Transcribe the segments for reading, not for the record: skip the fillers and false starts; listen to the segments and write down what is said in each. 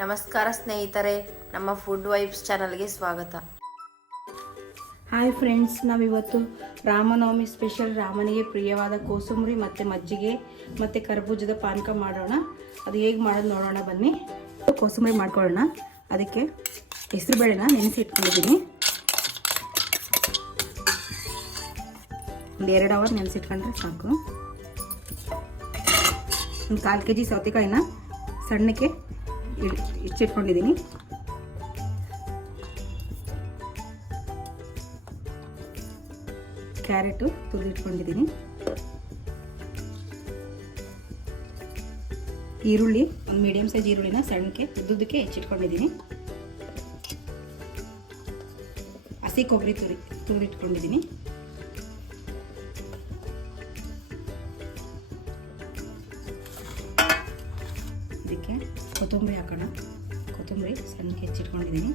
ನಮಸ್ಕಾರ ಸ್ನೇಹಿತರೆ, ನಮ್ಮ ಫುಡ್ ವೈಬ್ಸ್ ಚಾನಲ್ಗೆ ಸ್ವಾಗತ. ಹಾಯ್ ಫ್ರೆಂಡ್ಸ್, ನಾವಿವತ್ತು ರಾಮನವಮಿ ಸ್ಪೆಷಲ್ ರಾಮನಿಗೆ ಪ್ರಿಯವಾದ ಕೋಸಂಬರಿ ಮತ್ತು ಮಜ್ಜಿಗೆ ಮತ್ತು ಕರ್ಬೂಜದ ಪಾನಕ ಮಾಡೋಣ. ಅದು ಹೇಗೆ ಮಾಡೋದು ನೋಡೋಣ ಬನ್ನಿ. ಕೋಸಂಬರಿ ಮಾಡ್ಕೊಳ್ಳೋಣ. ಅದಕ್ಕೆ ಹೆಸರುಬೇಳೆನ ನೆನೆಸಿ ಇಟ್ಕೊಂಡಿದ್ದೀನಿ. ಒಂದು 2 ಅವರ್ ನೆನೆಸಿಟ್ಕೊಂಡ್ರೆ ಸಾಕು. ಒಂದು 1/4 kg ಸೌತೆಕಾಯಿನ ಸಣ್ಣಕ್ಕೆ ಹೆಚ್ಚಿಟ್ಕೊಂಡಿದ್ದೀನಿ. ಕ್ಯಾರೆಟು ತುರಿದಿಟ್ಕೊಂಡಿದ್ದೀನಿ. ಈರುಳ್ಳಿ ಒಂದು ಮೀಡಿಯಮ್ ಸೈಜ್ ಈರುಳ್ಳಿನ ಸಣ್ಣಕ್ಕೆ ಉದ್ದುದಕ್ಕೆ ಹೆಚ್ಚಿಟ್ಕೊಂಡಿದ್ದೀನಿ. ಹಸಿ ಕೊಬ್ಬರಿ ತುರಿದಿಟ್ಕೊಂಡಿದ್ದೀನಿ. ಇದಕ್ಕೆ ಕೊತ್ತಂಬರಿ ಹಾಕೋಣ. ಕೊತ್ತಂಬರಿ ಸಣ್ಣಕ್ಕೆ ಹೆಚ್ಚಿಟ್ಕೊಂಡಿದ್ದೀನಿ.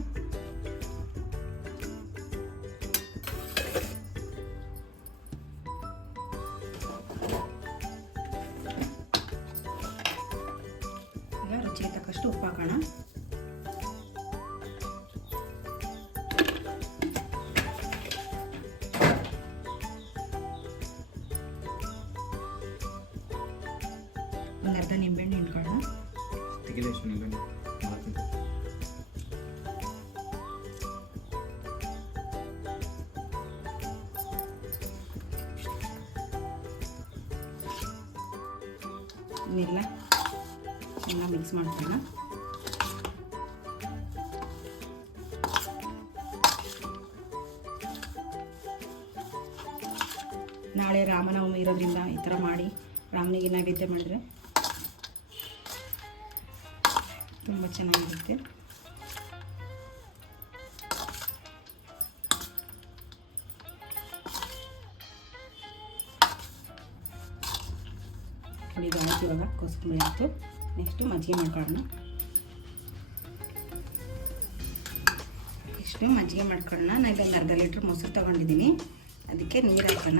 ಈಗ ರುಚಿಗೆ ತಕ್ಕಷ್ಟು ಉಪ್ಪು ಹಾಕೋಣ. ಒಂದು ಅರ್ಧ ನಿಂಬೆಹಣ್ಣು ಹಿಂಡ್ಕೊಳ್ಳೋಣ. ಎಲ್ಲ ಮಿಕ್ಸ್ ಮಾಡ್ಕೊಳ್ಳೋಣ. ನಾಳೆ ರಾಮನವಮಿ ಇರೋದ್ರಿಂದ ಈ ಥರ ಮಾಡಿ ರಾಮನಿಗೆ ನೈವೇದ್ಯ ಮಾಡಿದ್ರೆ ತುಂಬ ಚೆನ್ನಾಗಿರುತ್ತೆ. ಇದು ಆಯ್ತು. ಇವಾಗ ಕೋಸಂಬರಿ ಆಯಿತು. ನೆಕ್ಸ್ಟು ಮಜ್ಜಿಗೆ ಮಾಡ್ಕೊಳ್ಳೋಣ. ಮಜ್ಜಿಗೆ ಮಾಡ್ಕೊಳ್ಳೋಣ. ನಾನು ಇಲ್ಲೊಂದು ಅರ್ಧ ಲೀಟ್ರ್ ಮೊಸರು ತೊಗೊಂಡಿದ್ದೀನಿ. ಅದಕ್ಕೆ ನೀರು ಹಾಕೋಣ.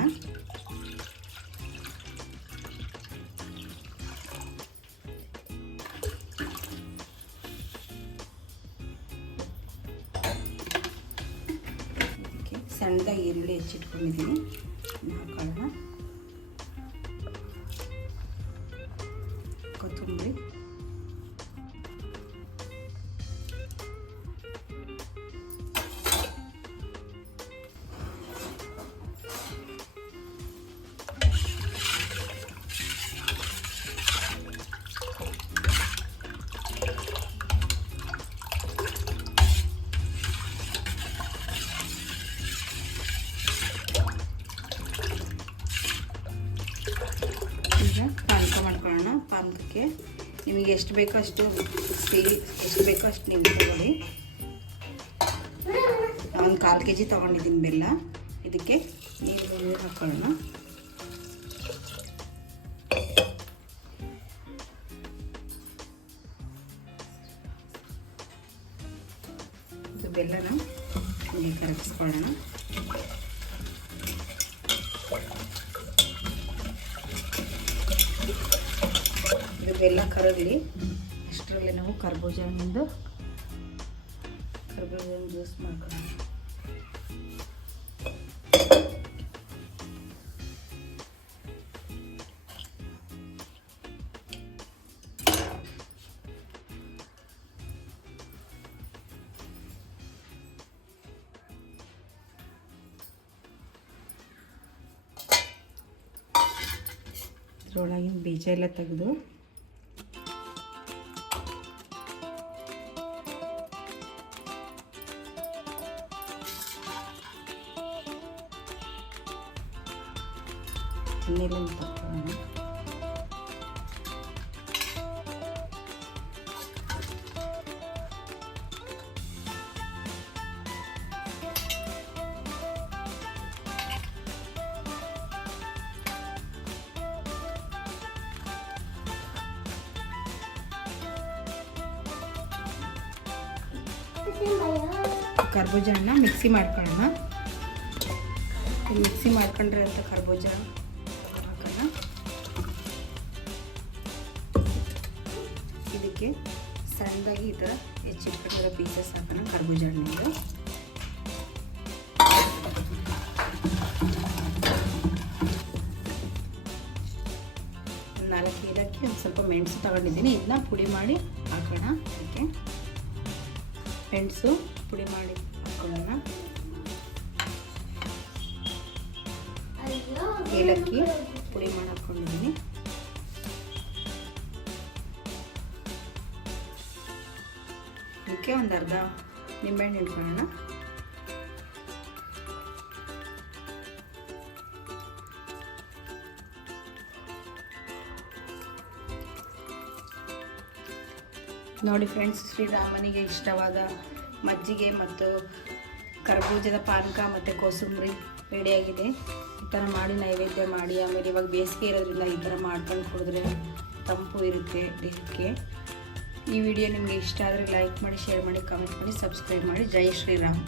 ಅದಕ್ಕೆ ಸಣ್ಣದಾಗಿ ಈರುಳ್ಳಿ ಹೆಚ್ಚಿಟ್ಕೊಂಡಿದ್ದೀನಿ. ಹಾಕೊಳ್ಳೋಣ. ಕೊತ್ತಂಬರಿ, ಈಗ ಪಾನಕ ಮಾಡ್ಕೊಳ್ಳೋಣ. ಪಾನಕಕ್ಕೆ ನಿಮಗೆ ಎಷ್ಟು ಬೇಕೋ ಅಷ್ಟು ಸಿಹಿ, ಎಷ್ಟು ಬೇಕೋ ಅಷ್ಟು ನೀವು ತಗೊಳ್ಳಿ. ಒಂದು 1/4 kg ತೊಗೊಂಡಿದ್ದೀನಿ ಬೆಲ್ಲ. ಇದಕ್ಕೆ ನೀರು ಹಾಕೊಳ್ಳೋಣ. ಇದು ಬೆಲ್ಲನ ಹೀಗೆ ಕರಗಿಸ್ಕೊಳ್ಳೋಣ. ಇದು ಬೆಲ್ಲ ಕರಗಲಿ. ಅಷ್ಟರಲ್ಲಿ ನಾವು ಕರ್ಬೂಜನ ಜ್ಯೂಸ್ ಮಾಡ್ಕೊಳ್ಳೋಣ. ಇದ್ರೊಳಗಿನ ಬೀಜ ಎಲ್ಲ ತೆಗೆದು ಎಣ್ಣೆಲೆಲ್ಲ ತಗೊಳ್ಳೋಣ. ಕರ್ಬೂಜ ಹಣ್ಣ ಮಿಕ್ಸಿ ಮಾಡ್ಕೊಳ್ಳೋಣ. ಮಿಕ್ಸಿ ಮಾಡ್ಕೊಂಡ್ರೆ ಅಂತ ಕರ್ಬೂಜ ಹಾಕೋಣ. ಇದಕ್ಕೆ ಸಣ್ಣದಾಗಿ ಈ ಥರ ಹೆಚ್ಚಿಟ್ಕೊಂಡಿರೋ ಪೀಸಸ್ ಹಾಕೋಣ ಕರ್ಬೂಜ ಹಣ್ಣಿಂದು. ನಾಲ್ಕು ಏಲಕ್ಕಿ, ಒಂದು ಸ್ವಲ್ಪ ಮೆಣಸು ತಗೊಂಡಿದ್ದೀನಿ. ಇದನ್ನ ಪುಡಿ ಮಾಡಿ ಹಾಕೋಣ. ಅದಕ್ಕೆ ಮೆಣಸು ಪುಡಿ ಮಾಡಿ ಹಾಕೊಳ್ಳೋಣ. ಏಲಕ್ಕಿ ಪುಡಿ ಮಾಡಿ ಹಾಕ್ಕೊಂಡಿದ್ದೀನಿ. ಅದಕ್ಕೆ ಒಂದು ಅರ್ಧ ನಿಂಬೆಹಣ್ಣು ಇಟ್ಕೊಳ್ಳೋಣ. ನೋಡಿ ಫ್ರೆಂಡ್ಸ್, ಶ್ರೀರಾಮನಿಗೆ ಇಷ್ಟವಾದ ಮಜ್ಜಿಗೆ ಮತ್ತು ಕರ್ಬೂಜದ ಪಾನಕ ಮತ್ತು ಕೋಸಂಬರಿ ರೆಡಿಯಾಗಿದೆ. ಈ ಥರ ಮಾಡಿ ನೈವೇದ್ಯ ಮಾಡಿ, ಆಮೇಲೆ ಇವಾಗ ಬೇಸಿಗೆ ಇರೋದ್ರಿಂದ ಈ ಥರ ಮಾಡ್ಕೊಂಡು ಕುಡಿದ್ರೆ ತಂಪು ಇರುತ್ತೆ ದೇಹಕ್ಕೆ. ಈ ವಿಡಿಯೋ ನಿಮಗೆ ಇಷ್ಟ ಆದರೆ ಲೈಕ್ ಮಾಡಿ, ಶೇರ್ ಮಾಡಿ, ಕಮೆಂಟ್ ಮಾಡಿ, ಸಬ್ಸ್ಕ್ರೈಬ್ ಮಾಡಿ. ಜೈ ಶ್ರೀರಾಮ್.